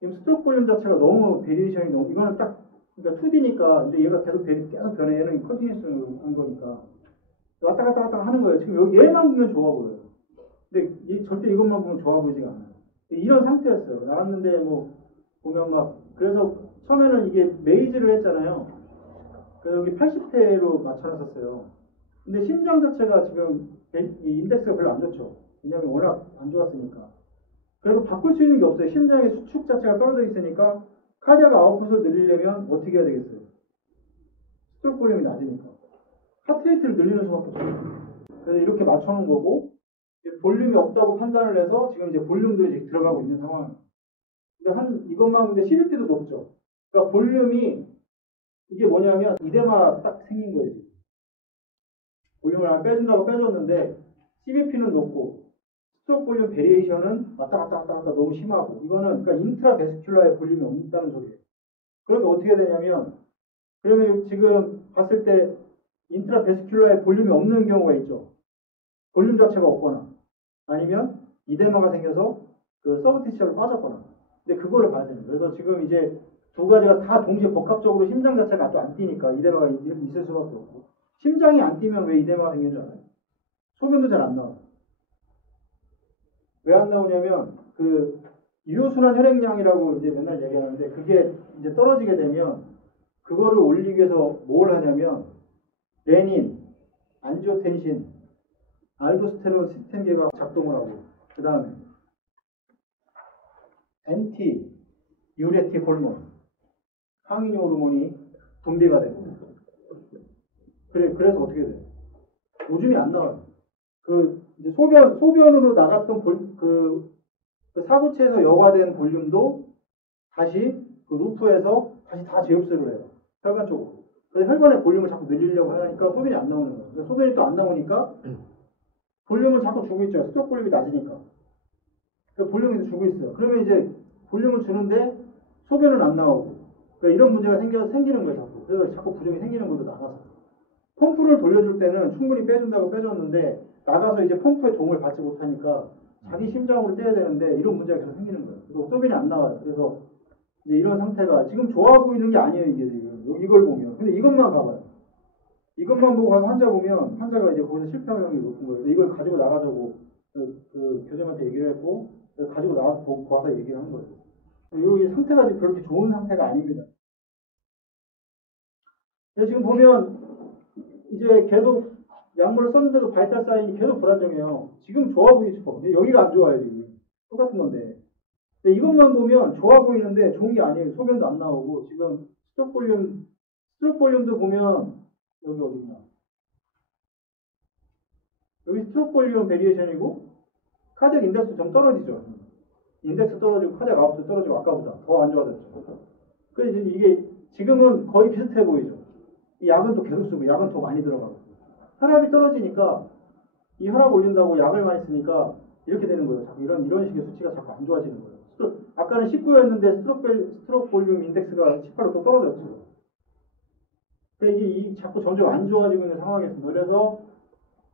지금 스트로크 볼륨 자체가 너무 베리에이션이 너무 이거는 딱 그러니까 2D니까 근데 얘가 계속 변해. 얘는 컨티뉴스로 한 거니까 왔다 갔다 하는 거예요. 지금 여기 얘만 보면 좋아 보여요. 근데 절대 이것만 보면 좋아 보이지가 않아요. 이런 상태였어요. 나왔는데 뭐 보면 막 그래서 처음에는 이게 메이즈를 했잖아요. 그래서 여기 80회로 맞춰놨었어요. 근데 심장 자체가 지금 이 인덱스가 별로 안 좋죠. 왜냐하면 워낙 안 좋았으니까. 그래서 바꿀 수 있는 게 없어요. 심장의 수축 자체가 떨어져 있으니까 카디아가 아웃풋을 늘리려면 어떻게 해야 되겠어요? 스트로크 볼륨이 낮으니까. 하트레이트를 늘리는 수밖에 없어요. 그래서 이렇게 맞춰놓은 거고 볼륨이 없다고 판단을 해서 지금 이제 볼륨도 이제 들어가고 있는 상황입니다. 근데 이것만 근데 CBP도 높죠. 그러니까 볼륨이 이게 뭐냐면 이데마 딱 생긴 거예요. 볼륨을 하나 빼준다고 빼줬는데 CBP는 높고 스트로크 볼륨 베리에이션은 왔다 갔다 너무 심하고 이거는 그러니까 인트라 베스큘라의 볼륨이 없다는 소리예요. 그러면 어떻게 되냐면 그러면 지금 봤을 때 인트라 베스큘라의 볼륨이 없는 경우가 있죠. 볼륨 자체가 없거나 아니면 이데마가 생겨서 그 서브티시얼로 빠졌거나 근데 그거를 봐야 되는 거예요. 그래서 지금 이제 두 가지가 다 동시에 복합적으로 심장 자체가 또 안 뛰니까 이데마가 있을 수밖에 없고 심장이 안 뛰면 왜 이데마가 생기는 줄 알아요? 소변도 잘 안 나와요. 왜 안 나오냐면 그 유효순환 혈액량이라고 이제 맨날 얘기하는데 그게 이제 떨어지게 되면 그거를 올리기 위해서 뭘 하냐면 레닌, 안지오텐신, 알도스테론 시스템계가 작동을 하고 그 다음에 엔티 유레틱 호르몬 항인효 호르몬이 분비가 되고 그래서 어떻게 돼요? 오줌이 안 나와요. 그 이제 소변으로 나갔던 그 사구체에서 여과된 볼륨도 다시 그 루프에서 다시 다 재흡수를 해요. 혈관 쪽으로. 그래서 혈관의 볼륨을 자꾸 늘리려고 하니까 소변이 안 나오는 거예요. 그러니까 소변이 또 안 나오니까 볼륨을 자꾸 주고 있죠. 스트로크 볼륨이 낮으니까. 그 볼륨을 주고 있어요. 그러면 이제 볼륨을 주는데 소변은 안 나오고. 그러니까 이런 문제가 생기는 거예요. 자꾸. 그래서 자꾸 부종이 생기는 거예요. 나가서. 펌프를 돌려줄 때는 충분히 빼준다고 빼줬는데 나가서 이제 펌프의 도움을 받지 못하니까 자기 심장으로 떼야 되는데 이런 문제가 계속 생기는 거예요. 그리고 소변이 안 나와요. 그래서 이제 이런 상태가 지금 좋아 보이는 게 아니에요. 이게 지금 이걸 보면. 근데 이것만 봐봐요. 이것만 보고 가서 환자 보면 환자가 이제 거기서 실패할 확률이 높은 거예요. 이걸 가지고 나가자고 그 교수님한테 얘기를 했고 가지고 나와서 봐서 얘기를 한 거예요. 이 상태가 지금 그렇게 좋은 상태가 아닙니다. 지금 보면 이제 계속 약물을 썼는데도 바이탈 사인이 계속 불안정해요. 지금 좋아 보이죠. 근데 여기가 안 좋아요 지금. 똑같은 건데. 근데 이것만 보면 좋아 보이는데 좋은 게 아니에요. 소변도 안 나오고 지금 스트로크 볼륨도 보면 여기 어디냐. 여기 스트로크 볼륨 베리에이션이고 카디악 인덱스 좀 떨어지죠. 인덱스 떨어지고 카디악 아웃도 떨어지고 아까보다 더 안 좋아졌죠. 그래서 이게 지금은 거의 비슷해 보이죠. 이 약은 또 계속 쓰고 약은 더 많이 들어가고 혈압이 떨어지니까 이 혈압 올린다고 약을 많이 쓰니까 이렇게 되는 거예요. 자꾸 이런 식의 수치가 자꾸 안 좋아지는 거예요. 아까는 19였는데 스트로크 볼륨 인덱스가 18로 또 떨어졌죠. 그러니까 이게 자꾸 점점 안 좋아지고 있는 상황이었습니다. 그래서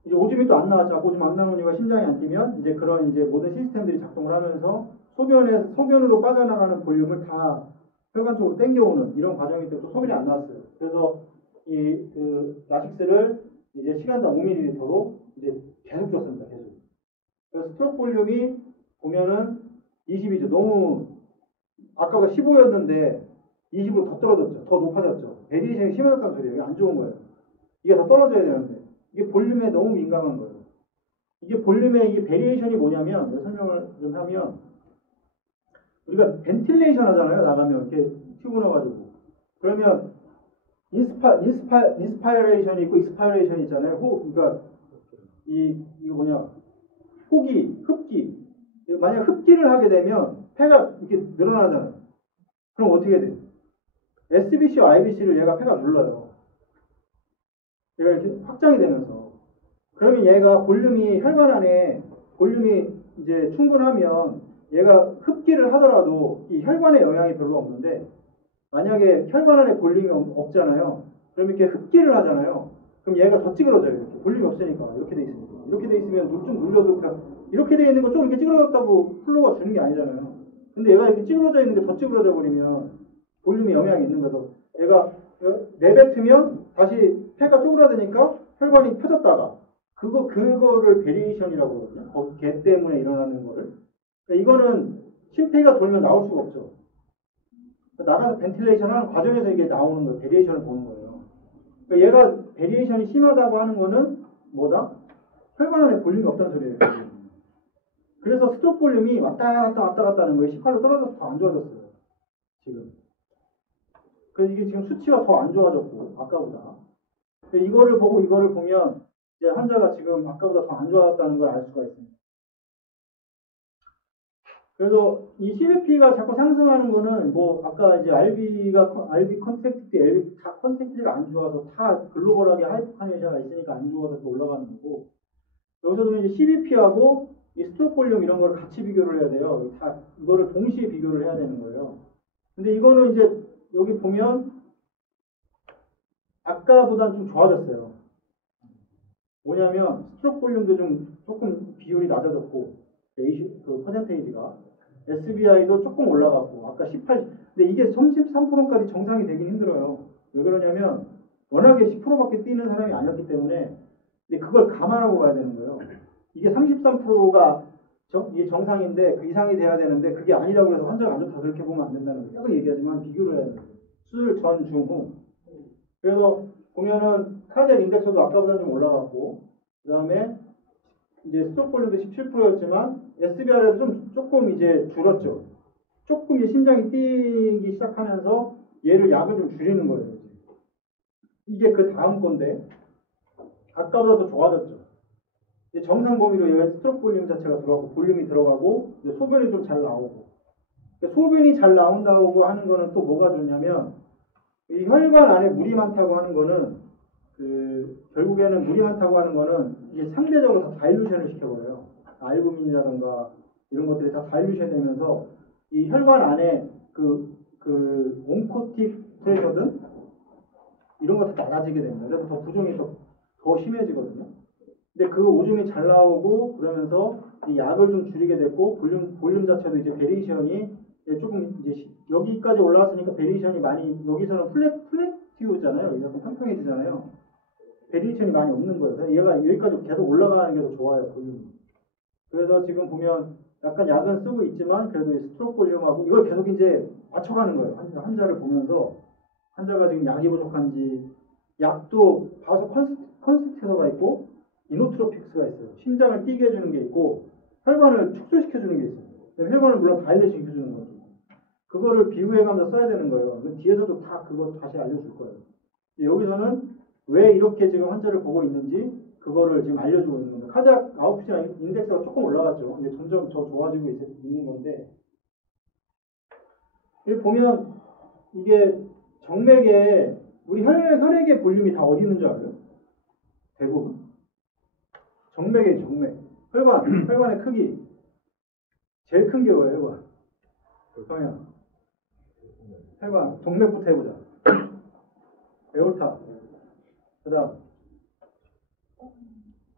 이제 오줌이 또 안 나왔죠. 오줌 안 나오는 이유가 심장이 안 뛰면 이제 그런 이제 모든 시스템들이 작동을 하면서 소변으로 빠져나가는 볼륨을 다 혈관 쪽으로 당겨오는 이런 과정이 때문에 또 소변이 안 나왔어요. 그래서 이 그 라식스를 이제 시간당 5ml로 이제 계속 줬습니다. 계속. 그래서 스트로크 볼륨이 보면은 20이죠. 너무 아까가 15였는데 20으로 더 떨어졌죠. 더 높아졌죠. 베리에이션이 심해졌다는 소리예요. 이게 안 좋은 거예요. 이게 더 떨어져야 되는데 이게 볼륨에 너무 민감한 거예요. 이게 볼륨의 이게 베리에이션이 뭐냐면 설명을 좀 하면 우리가 벤틸레이션 하잖아요. 나가면 이렇게 튜브 넣어가지고 그러면 인스파이레이션이 있고 익스파이레이션이 있잖아요. 그러니까 이거 뭐냐 흡기. 만약 흡기를 하게 되면 폐가 이렇게 늘어나잖아요. 그럼 어떻게 돼요? SBC와 IBC를 얘가 폐가 눌러요. 얘가 이렇게 확장이 되면서 그러면 얘가 혈관 안에 볼륨이 이제 충분하면 얘가 흡기를 하더라도 이 혈관에 영향이 별로 없는데 만약에 혈관 안에 볼륨이 없잖아요. 그럼 이렇게 흡기를 하잖아요. 그럼 얘가 더 찌그러져요. 이렇게 볼륨이 없으니까 이렇게 돼 있으니까 이렇게 돼 있으면 좀 눌려도 이렇게 돼 있는 거 좀 이렇게 찌그러졌다고 플로가 주는 게 아니잖아요. 근데 얘가 이렇게 찌그러져 있는 게 더 찌그러져 버리면 볼륨에 영향이 있는 거죠. 얘가 내뱉으면 다시 폐가 쪼그라드니까 혈관이 펴졌다가 그거를 베리에이션이라고 하거든요. 걔 때문에 일어나는 거를. 그러니까 이거는 심폐가 돌면 나올 수가 없죠. 나가서 벤틸레이션 하는 과정에서 이게 나오는 거예요. 베리에이션을 보는 거예요. 그러니까 얘가 베리에이션이 심하다고 하는 거는 뭐다? 혈관 안에 볼륨이 없다는 소리예요. 그래서 스트로크 볼륨이 왔다 갔다 하는 거예요. 18로 떨어져서 더 안 좋아졌어요. 지금. 그래서 이게 지금 수치가 더 안 좋아졌고 아까보다. 이거를 보면 이제 환자가 지금 아까보다 더 안 좋아졌다는 걸 알 수가 있습니다. 그래서 이 CBP가 자꾸 상승하는 거는 뭐 아까 이제 RB 컨택트, LB 다 컨택트가 안 좋아서 다 글로벌하게 하이퍼카네시아가 있으니까 안 좋아서 올라가는 거고 여기서도 이제 CBP하고 이 스트로크 볼륨 이런 걸 같이 비교를 해야 돼요. 다 이거를 동시에 비교를 해야 되는 거예요. 근데 이거는 이제 여기 보면 아까보다는 좀 좋아졌어요. 뭐냐면 스트로크 볼륨도 조금 비율이 낮아졌고 그 퍼센테이지가 SBI도 조금 올라갔고 아까 18 근데 이게 33%까지 정상이 되긴 힘들어요. 왜 그러냐면 워낙에 10%밖에 뛰는 사람이 아니었기 때문에 근데 그걸 감안하고 가야 되는 거예요. 이게 33%가 이게 정상인데 그 이상이 돼야 되는데 그게 아니라고 해서 환자가 안 좋다 그렇게 보면 안 된다는 거예요. 계속 얘기하지만 비교를 해야 돼요. 수술 전, 중, 후. 그래서 보면은 카디악 인덱스도 아까보다 좀 올라갔고 그 다음에 이제 스트로크 볼륨도 17%였지만 SBR에도 조금 이제 줄었죠. 조금 이제 심장이 뛰기 시작하면서 얘를 약을 좀 줄이는 거예요. 이게 그 다음 건데 아까보다 더 좋아졌죠. 이제 정상 범위로 얘가 스트로크 볼륨 자체가 들어가고 볼륨이 들어가고 이제 소변이 좀 잘 나오고 소변이 잘 나온다고 하는 거는 또 뭐가 좋냐면 이 혈관 안에 물이 많다고 하는 거는 결국에는 물이 많다고 하는 거는 이게 상대적으로 다 다일루션을 시켜버려요. 알부민이라던가 이런 것들이 다 다일루션 되면서 이 혈관 안에 그 온코틱 프레셔든 이런 거 다 낮아지게 됩니다. 그래서 더 부종이 더 심해지거든요. 근데 그 오줌이 잘 나오고 그러면서 이 약을 좀 줄이게 됐고 볼륨 자체도 이제 베리에이션이 조금 이제 여기까지 올라왔으니까 베리에이션이 많이 여기서는 플랫튜잖아요. 약간 평평해지잖아요. 베리에이션이 많이 없는 거예요. 그래서 얘가 여기까지 계속 올라가는 게 더 좋아요. 볼륨이. 그래서 지금 보면 약간 약은 쓰고 있지만 그래도 스트로크 볼륨하고 이걸 계속 이제 맞춰가는 거예요. 환자를 보면서 환자가 지금 약이 부족한지 약도 바소 컨스티터가 있고 이노트로픽스가 있어요. 심장을 뛰게 해주는 게 있고 혈관을 축소시켜주는 게 있어요. 혈관을 물론 다일레이션 시켜주는 거죠. 그거를 비유해가면서 써야 되는 거예요. 뒤에서도 다 그거 다시 알려줄 거예요. 여기서는 왜 이렇게 지금 환자를 보고 있는지 그거를 지금 알려주고 있는 겁니다. 카디악 아웃풋이나 인덱스가 조금 올라갔죠. 이제 점점 더 좋아지고 있는 건데 여기 보면 이게 정맥에 우리 혈액의 볼륨이 다 어디 있는 줄 알아요? 대부분 정맥의 정맥 혈관의 크기 제일 큰 게 뭐예요? 혈관 성형 혈관 동맥부터 해보자. 에올타 그 다음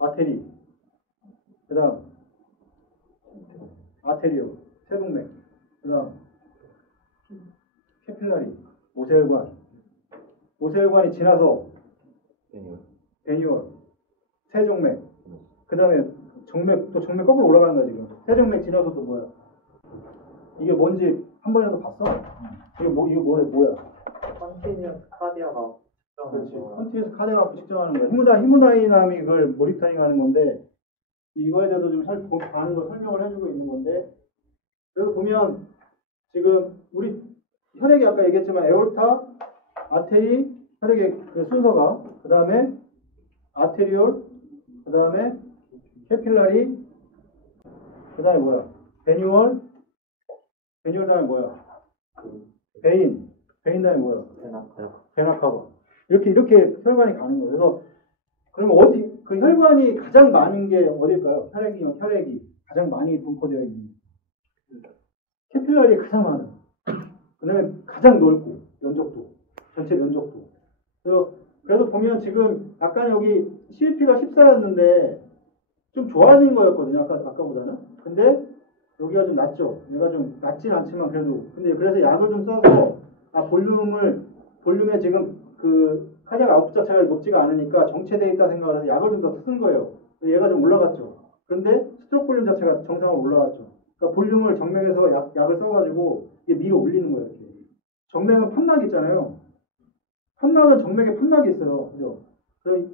아테리, 그 다음 아테리오, 세동맥, 그 다음 캐필라리, 모세혈관, 모세혈관이 지나서 베니얼, 세정맥, 그 다음에 정맥, 또 정맥 거꾸로 올라가는 거야 지금. 세정맥 지나서 또 뭐야? 이게 뭔지 한 번이라도 봤어? 이거 뭐야? 컨티뉴어스 카디아가 그렇지. 컨티뉴스 카드가 측정하는 거야. 히모다이나믹을 모니터링하는 건데 이거에 대해서 좀 많은 걸 설명을 해주고 있는 건데 그래서 보면 지금 우리 혈액이 아까 얘기했지만 에올타, 아테리, 혈액의 그 순서가 그 다음에 아테리올, 그 다음에 캐필라리, 그 다음에 뭐야? 베뉴얼 다음에 뭐야? 베인 다음에 뭐야? 베나카바. 이렇게 혈관이 가는 거예요. 그래서 그러면 어디 그 혈관이 가장 많은 게 어딜까요? 혈액이 가장 많이 분포되어 있는 캐필라리 가장 많아. 그다음에 가장 넓고 전체 면적도. 그래서 보면 지금 약간 여기 CVP가 14였는데 좀 좋아진 거였거든요. 아까보다는. 근데 여기가 좀 낮죠. 얘가 좀 낮진 않지만 그래서 약을 좀 써서 볼륨에 지금 그 카디악 아웃풋 자체가 높지가 않으니까 정체되어 있다 생각을 해서 약을 좀 더 쓴 거예요. 얘가 좀 올라갔죠. 그런데 스트로크 볼륨 자체가 정상으로 올라갔죠. 그러니까 볼륨을 정맥에서 약을 써가지고 이게 밀어 올리는 거예요. 이렇게. 정맥은 판막 있잖아요. 판막은 정맥에 판막이 있어요. 그죠?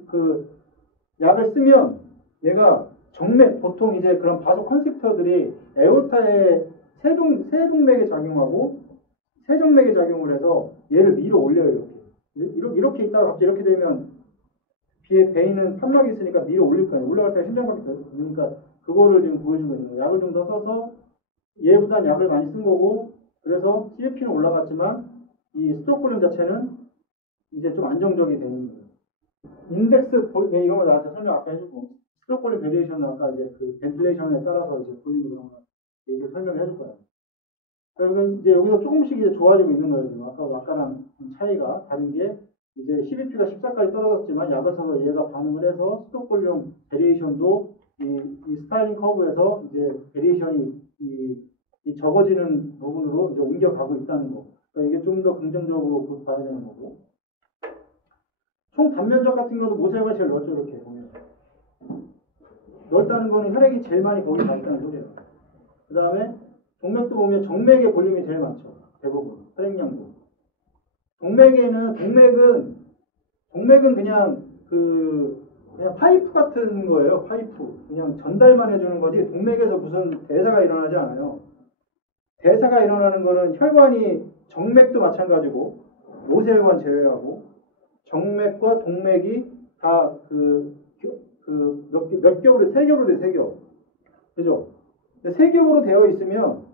그 약을 쓰면 얘가 정맥 보통 이제 그런 바소 컨섹터들이 에올타의 세동맥에 작용하고 세정맥에 작용을 해서 얘를 밀어 올려요. 이렇게 있다가 갑자기 이렇게 되면 베인은 판막이 있으니까 밀어 올릴 거 아니에요. 올라갈 때 심장박이 되니까 그거를 지금 보여주고 있는 거예요. 약을 좀 더 써서 얘보단 약을 많이 쓴 거고 그래서 CFP는 올라갔지만 이 스트로크 볼륨 자체는 이제 좀 안정적이 되는 거예요. 인덱스 이런 거 나한테 설명 아까 해주고 스트로크 볼륨 베리에이션은 아까 이제 그 벤틸레이션에 따라서 이제 볼륨 이런 거 얘기를 설명해 줄 거예요. 그래서 이제 여기서 조금씩 이제 좋아지고 있는 거예요. 지금 아까랑 차이가 다른 게 이제 CVP가 14까지 떨어졌지만 약을 써서 얘가 반응을 해서 스톡 볼륨 베리에이션도 이 스타일링 커브에서 이제 베리에이션이 이 적어지는 부분으로 이제 옮겨가고 있다는 거. 그러니까 이게 좀 더 긍정적으로 봐야 되는 거고. 총 단면적 같은 경우도 모세혈관이 제일 넓죠. 이렇게 보면. 넓다는 거는 혈액이 제일 많이 거기 가 있다는 소리예요. 그 다음에 동맥도 보면 정맥의 볼륨이 제일 많죠. 대부분 혈액량도. 동맥은 그냥 그냥 파이프 같은 거예요. 파이프. 그냥 전달만 해주는 거지. 동맥에서 무슨 대사가 일어나지 않아요. 대사가 일어나는 거는 혈관이 정맥도 마찬가지고 모세혈관 제외하고 정맥과 동맥이 다 몇 겹으로 세 겹으로 돼. 세 겹. 그죠? 세 겹으로 되어 있으면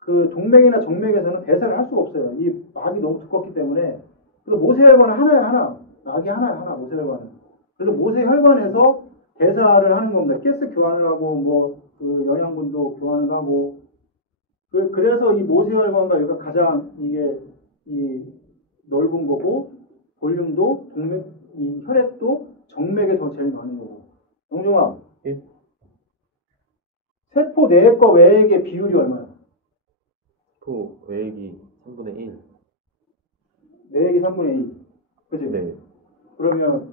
그 동맥이나 정맥에서는 대사를 할 수가 없어요. 이 막이 너무 두껍기 때문에. 그래서 모세혈관은 하나에 하나. 막이 하나에 하나. 모세혈관은. 그래서 모세혈관에서 대사를 하는 겁니다. 가스 교환을 하고 그 영양분도 교환을 하고. 그래서 이 모세혈관과 여기가 가장 이게 이 넓은 거고 볼륨도 이 혈액도 정맥에 더 제일 많은 거고. 영종아. 예? 세포 내액과 외액의 비율이 얼마야? 그 외액이 3분의 1. 내액이 3분의 2. 그치? 네. 그러면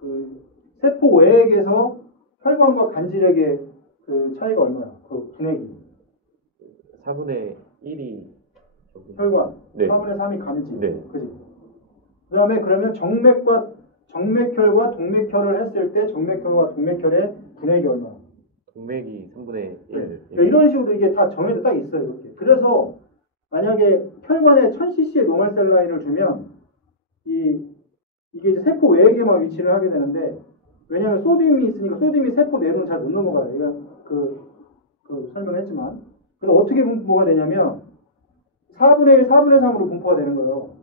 그 세포 외액에서 혈관과 간질액의 그 차이가 얼마야? 그 분액이. 4분의 1이 혈관. 네. 4분의 3이 간질. 네. 그치? 그 다음에 그러면 정맥혈과 동맥혈을 했을 때 정맥혈과 동맥혈의 분액이 얼마야? 동맥이 3분의 1. 그러니까 이런 식으로 이게 다 정해져 딱 있어요. 이렇게. 그래서 만약에 혈관에 1000cc의 노멀 셀 라인을 주면 이게 이제 세포 외액에만 위치를 하게 되는데 왜냐하면 소듐이 있으니까 소듐이 세포 내로는 잘 못 넘어가요. 얘가 그 설명했지만 그래서 어떻게 분포가 되냐면 4분의 1, 4분의 3으로 분포가 되는 거예요.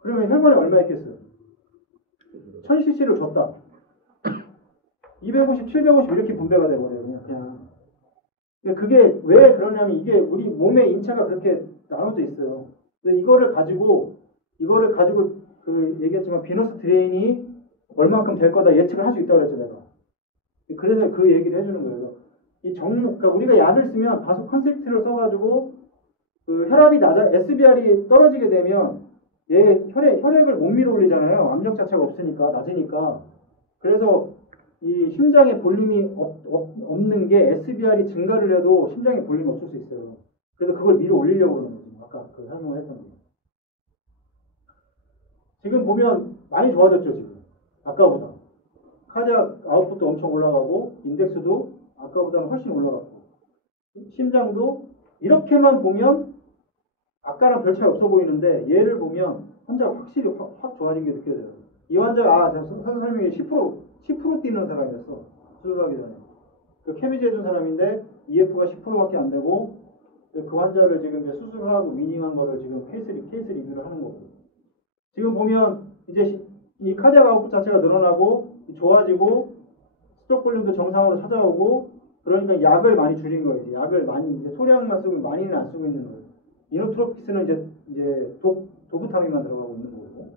그러면 혈관에 얼마 있겠어요? 1000cc를 줬다. 250, 750 이렇게 분배가 되버려요. 그냥. 그게 왜 그러냐면 이게 우리 몸의 인체가 그렇게 나눠져 있어요. 근데 이거를 가지고 그 얘기했지만 비너스 드레인이 얼마큼 될 거다 예측을 할 수 있다고 그랬죠, 내가. 그래서 그 얘기를 해주는 거예요. 그러니까 우리가 약을 쓰면 바소 컨셉트를 써가지고 그 혈압이 낮아, SBR이 떨어지게 되면 얘 혈액을 못 밀어 올리잖아요. 압력 자체가 없으니까, 낮으니까. 그래서 이 심장에 볼륨이 없는 게 SBR이 증가를 해도 심장에 볼륨이 없을 수 있어요. 그래서 그걸 밀어 올리려고 그러는 거죠. 아까 그 설명을 했던 거. 지금 보면 많이 좋아졌죠, 지금. 아까보다. 카디악 아웃풋도 엄청 올라가고, 인덱스도 아까보다는 훨씬 올라갔고, 심장도 이렇게만 보면 아까랑 별 차이 없어 보이는데 얘를 보면 환자가 확실히 확 좋아진 게 느껴져요. 이 환자가 선수 설명에 10% 뛰는 사람이었어. 수술하기 전에. 그 케미지 해준 사람인데 EF가 10%밖에 안 되고 그 환자를 지금 이제 수술을 하고 위닝한 거를 지금 케이스 리뷰를 하는 거고. 지금 보면 이제 이 카디악 아웃풋 자체가 늘어나고 좋아지고 스트록 볼륨도 정상으로 찾아오고 그러니까 약을 많이 줄인 거예요. 이제 약을 많이 이제 소량만 쓰고 많이는 안 쓰고 있는 거예요. 이노트로피스는 이제 도부타민만 들어가고 있는 거고.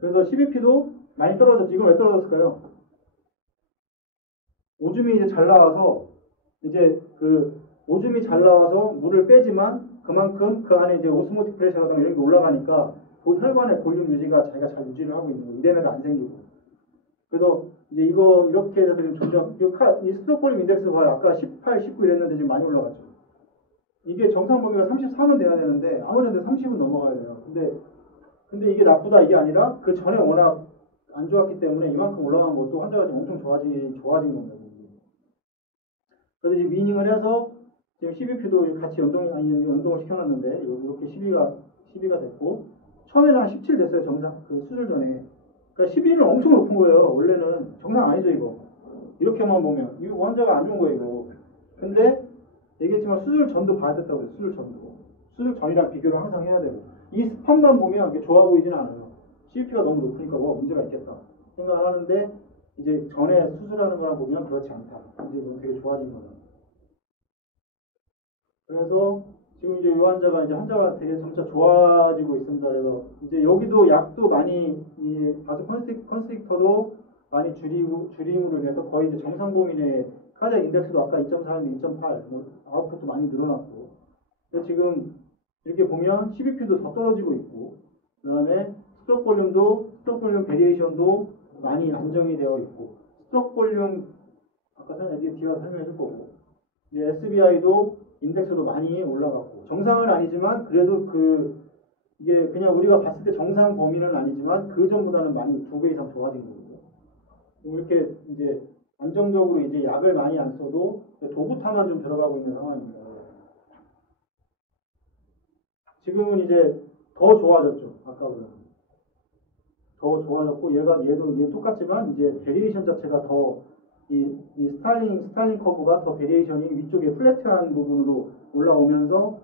그래서 CBP도 많이 떨어졌지. 이건 왜 떨어졌을까요? 오줌이 이제 잘 나와서 이제 그 오줌이 잘 나와서 물을 빼지만 그만큼 그 안에 이제 오스모틱 프레셔라든가 이런 게 올라가니까 혈관의 볼륨 유지가 자기가 잘 유지를 하고 있는 거예요. 이대로가 안 생기고. 그래서 이제 이거 이렇게 해서 지금 점점 이 스트록 볼륨 인덱스 봐요. 아까 18, 19 이랬는데 지금 많이 올라갔죠. 이게 정상 범위가 33은 돼야 되는데 아무래도 30은 넘어가야 돼요. 근데 이게 나쁘다 이게 아니라 그 전에 워낙 안 좋았기 때문에 이만큼 올라간 것도 환자가 지금 엄청 좋아진 겁니다. 그래서 이제 위닝을 해서 지금 CBP도 같이 연동을 시켜놨는데 이렇게 12가 됐고 처음에는 한 17 됐어요. 정상 그 수술 전에. 그러니까 12는 엄청 높은 거예요. 원래는 정상 아니죠 이거. 이렇게만 보면 이거 환자가 안 좋은 거예요 이거. 근데 얘기했지만 수술 전도 봐야 됐다고 해요. 수술 전도. 수술 전이랑 비교를 항상 해야 되고 이 스팟만 보면 이게 좋아 보이지는 않아요. CBP가 너무 높으니까 문제가 있겠다 생각을 하는데 이제 전에 수술하는 거랑 보면 그렇지 않다. 이제 너무 되게 좋아진 거죠. 그래서 지금 이제 이 환자가 되게 점차 좋아지고 있습니다. 그래서 이제 여기도 약도 많이 이 바스 컨스트릭터도 많이 줄임으로 인해서 거의 이제 정상 범위 내에 카디악 인덱스도 아까 2.4인데 2.8 아웃풋도 많이 늘어났고 근데 지금 이렇게 보면 CBP도 더 떨어지고 있고 그 다음에 스트록 볼륨 베리에이션도 많이 안정이 되어 있고 스트록 볼륨 아까 뒤가 설명해 줄 거고 이제 SBI도 인덱스도 많이 올라갔고 정상은 아니지만 그래도 이게 그냥 우리가 봤을 때 정상 범위는 아니지만 그 전보다는 많이 2배 이상 좋아진 거거든요. 이렇게 이제 안정적으로 이제 약을 많이 안 써도 도부타만 좀 들어가고 있는 상황입니다. 지금은 이제 더 좋아졌죠. 아까보다. 더 좋아졌고 얘도 똑같지만 이제 베리에이션 자체가 더 이 스타일링 커브가 더 베리에이션이 위쪽에 플래트한 부분으로 올라오면서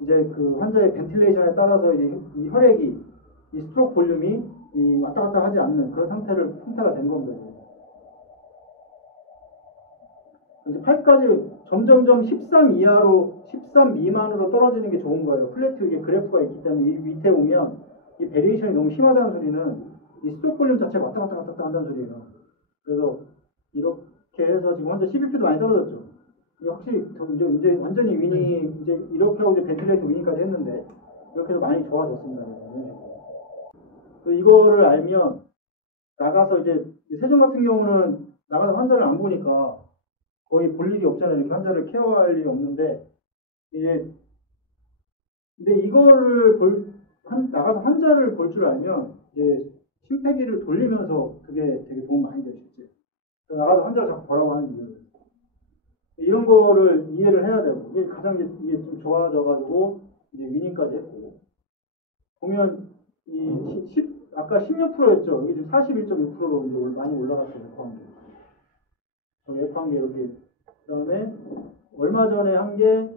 이제 그 환자의 벤틸레이션에 따라서 이제 이 혈액이 이 스트록 볼륨이 이 왔다 갔다 하지 않는 그런 상태가 된 겁니다. 이제 8까지 점점점 13 미만으로 떨어지는 게 좋은 거예요. 플래트 이게 그래프가 있기 때문에 이 밑에 오면 이 베리에이션이 너무 심하다는 소리는 이 스트록 볼륨 자체가 왔다 갔다 한다는 소리예요. 그래서 이렇게 해서 지금 환자 CBP도 많이 떨어졌죠. 확실히 이제 완전히 위닝이 이제 이렇게 하고 이제 벤틸레이터 위닝까지 했는데 이렇게 해서 많이 좋아졌습니다. 이거를 알면 나가서 이제 세종 같은 경우는 나가서 환자를 안 보니까 거의 볼 일이 없잖아요. 이렇게 환자를 케어할 일이 없는데 이제 근데 이거를 나가서 환자를 볼 줄 알면 이제 심폐기를 돌리면서 그게 되게 도움 많이 돼요. 실제. 나가서 환자를 자꾸 보라고 하는 이유. 이런 거를 이해를 해야 되고 이게 가장 이게 좀 좋아져가지고 이제 위닝까지 했고 보면 아까 10몇 프로였죠. 여기 지금 41.6%로 이제 많이 올라갔어요. F1개 이렇게 그다음에 얼마 전에 한 게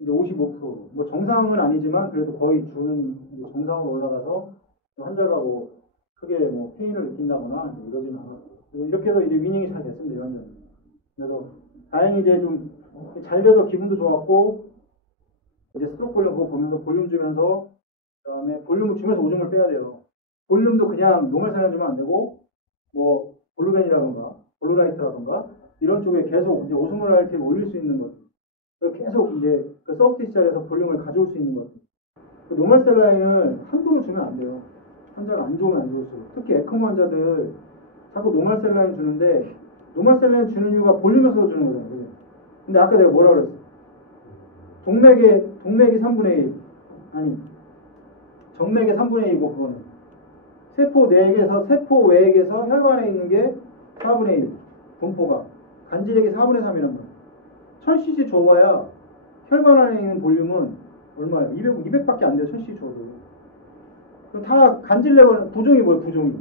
이제 55%. 뭐 정상은 아니지만 그래도 거의 이제 정상으로 올라가서 환자가 뭐 크게 뭐 페인을 느낀다거나 이러지는 않았고 이렇게 해서 이제 위닝이 잘 됐습니다. 완전. 그래서 다행히 이제 좀 잘 돼서 기분도 좋았고 이제 스트록 볼륨 그거 보면서 볼륨 주면서 그다음에 볼륨을 주면서 오줌을 빼야 돼요. 볼륨도 그냥 노멀 사냥 주면 안 되고 뭐 블루벤이라던가 블루라이트라던가 이런 쪽에 계속 이제 오스모랄티를 올릴 수 있는 것, 계속 이제 그 서브티스 자리에서 볼륨을 가져올 수 있는 것. 그 노멀 셀라인을 함부로 주면 안 돼요. 환자가 안 좋으면 안 좋을수록. 특히 에크모 환자들 자꾸 노멀 셀라인 주는데 노멀 셀라인 주는 이유가 볼륨에서 주는 거잖아요. 그죠? 근데 아까 내가 뭐라 그랬어? 동맥이 3분의 1. 아니, 정맥의 3분의 1이고 그거는. 세포 내액에서, 세포 외액에서 혈관에 있는 게 4분의 1. 분포가. 간질액이 4분의 3이란 말이야. 1000cc 줘봐야 혈관 안에 있는 볼륨은 얼마예요? 200밖에 안 돼요. 1000cc 줘도. 그럼 다 간질내거는 부종이 뭐예요?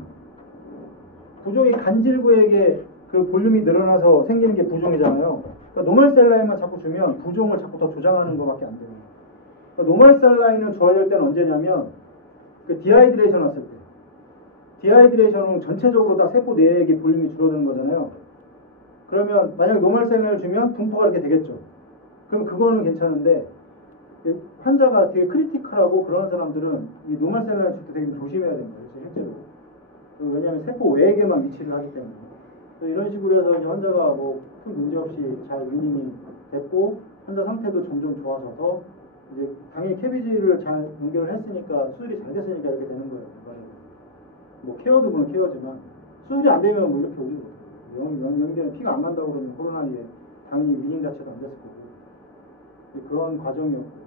부종이 간질구액에 그 볼륨이 늘어나서 생기는 게 부종이잖아요. 그러니까 노멀셀라인만 자꾸 주면 부종을 자꾸 더 조장하는 것밖에 안 돼요. 그러니까 노멀셀라인을 줘야 될 때는 언제냐면 그 디하이드레이션 왔을 때. 디하이드레이션은 전체적으로 다 세포 내액의 볼륨이 줄어드는 거잖아요. 그러면 만약에 노멀셀라인을 주면 분포가 이렇게 되겠죠. 그럼 그거는 괜찮은데 환자가 되게 크리티컬하고 그런 사람들은 이 노멀셀라인 줄 때 되게 조심해야 됩니다. 실제로. 왜냐하면 세포 외액에만 위치를 하기 때문에. 이런 식으로 해서 이제 환자가 뭐 큰 문제 없이 잘 위닝이 됐고 환자 상태도 점점 좋아져서 이제 당연히 캐비지를 잘 연결을 했으니까 수술이 잘 됐으니까 이렇게 되는 거예요. 뭐 케어도 물론 케어지만 수술이 안 되면 뭐 이렇게 오지도 못해요. 연계는 피가 안 간다고 그러면 코로나에 당연히 위닝 자체도 안 됐을 거고 그런 과정이었고